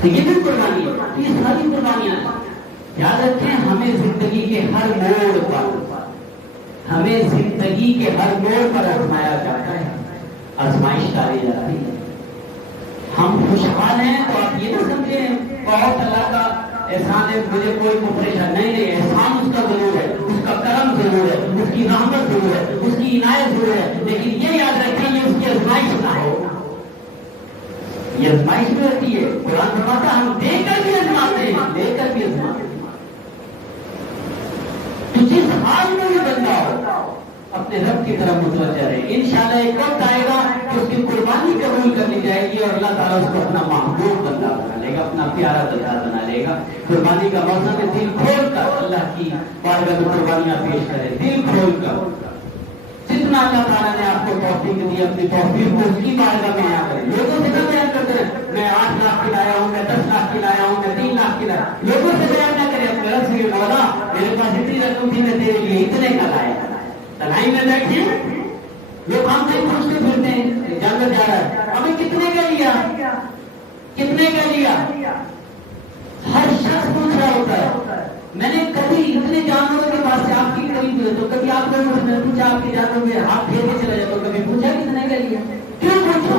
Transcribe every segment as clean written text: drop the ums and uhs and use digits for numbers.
تو یہ بھی قربانی ہے، یہ ساری قربانیاں ہیں۔ یاد رکھیں ہمیں زندگی کے ہر موڑ پر آزمایا جاتا ہے، آزمائش ڈالی جاتی ہے۔ ہم خوشحال ہیں تو آپ یہ نہ سمجھیں بہت اللہ کا احسان ہے، مجھے کوئی پریشان نہیں، احسان اس کا ضرور ہے، اس کا کرم ضرور ہے، اس کی رحمت ضرور ہے، اس کی عنایت ضرور ہے، لیکن یہ یاد رکھیں یہ اس کی آزمائش نہ ہو۔ یہ آزمائش میں ہوتی ہے، قرآن فرماتا ہم دے کر بھی آزماتے ہیں، لے کر بھی آزماتے ہیں۔ تو جس حال میں بھی بندہ ہو اپنے رب کی طرف متوجہ رہے، انشاءاللہ ایک وقت آئے گا کہ اس کی قربانی قبول کر لی جائے گی اور اللہ تعالیٰ اس کو اپنا محبوب بندہ بنا لے گا، اپنا پیارا بندہ بنا لے گا۔ قربانی کا موسم ہے، دل کھول کر اللہ کی بارگاہ میں قربانیاں پیش کرے، دل کھول کر۔ جتنا اللہ تعالیٰ نے آپ کو توفیق دی، اپنی توفیق کو اس کی بارگاہ میں آ کر لوگوں سے نہ بیان کرتے ہیں میں 8 لاکھ کی لایا ہوں، میں 10 لاکھ کی لایا ہوں، میں 3 لاکھ کی لایا ہوں، لوگوں سے بیان نہ کرے اپنے رب سے، مولا میرے پاس اتنی رقم تھی میں تیرے لیے اتنے کا لایا۔ تنہائی میں بیٹھے لوگ ہم سے پوچھتے پھرتے ہیں جانور جا رہا ہے ہمیں کتنے کا لیا، کتنے کا لیا، ہر شخص پوچھ رہا ہوتا ہے۔ میں نے کبھی اتنے جانوروں کے پاس سے آپ کی قریب ہوئے تو کبھی آپ لوگوں سے میں نے پوچھا آپ کے جانور میں ہاتھ پھیر کے چلا جاتا، کبھی پوچھا کتنے کا لیا؟ کیوں پوچھو؟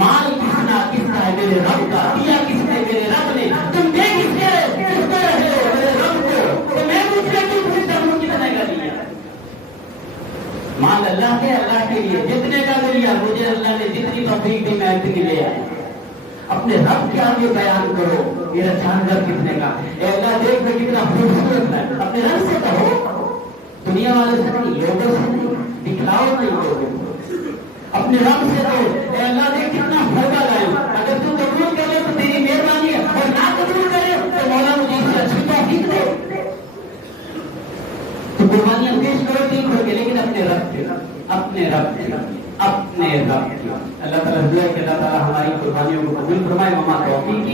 مال کسنا کس کا ہے میرے رب کا، دیا کس نے میرے رب نے، تم دے کس کے کس کو رہے ہو میرے رب کو، تو میں مجھ سے کیوں پوچھتا ہوں کتنے کا لیا؟ مال اللہ کے لیے جتنے کا لیا مجھے اللہ نے جتنی توفیق دی میں اتنی لے آیا۔ اپنے رب کے آگے بیان کرو میرا جانور کتنے کا، اے اللہ دیکھ میں کتنا خوبصورت ہے، اپنے رب سے کہو، دنیا والے سے نہیں، لوگوں سے نہیں، دکھلاؤ نہیں لوگوں کو، اپنے رب سے کہو اے اللہ دیکھ کتنا فرقہ لائے، اگر تو قبول کرے تو تیری مہربانی ہے اور نہ قبول کرے تو مولا مجھے اس سے اچھی توفیق دے۔ تو قربانیاں پیش کرو ٹھیک ہوگی لیکن اپنے رب کے، اپنے رب کے، اپنے رب کی۔ اللہ تعالیٰ دعا کہ اللہ تعالیٰ ہماری قربانیوں کو قبول فرمائے، وما توفیقی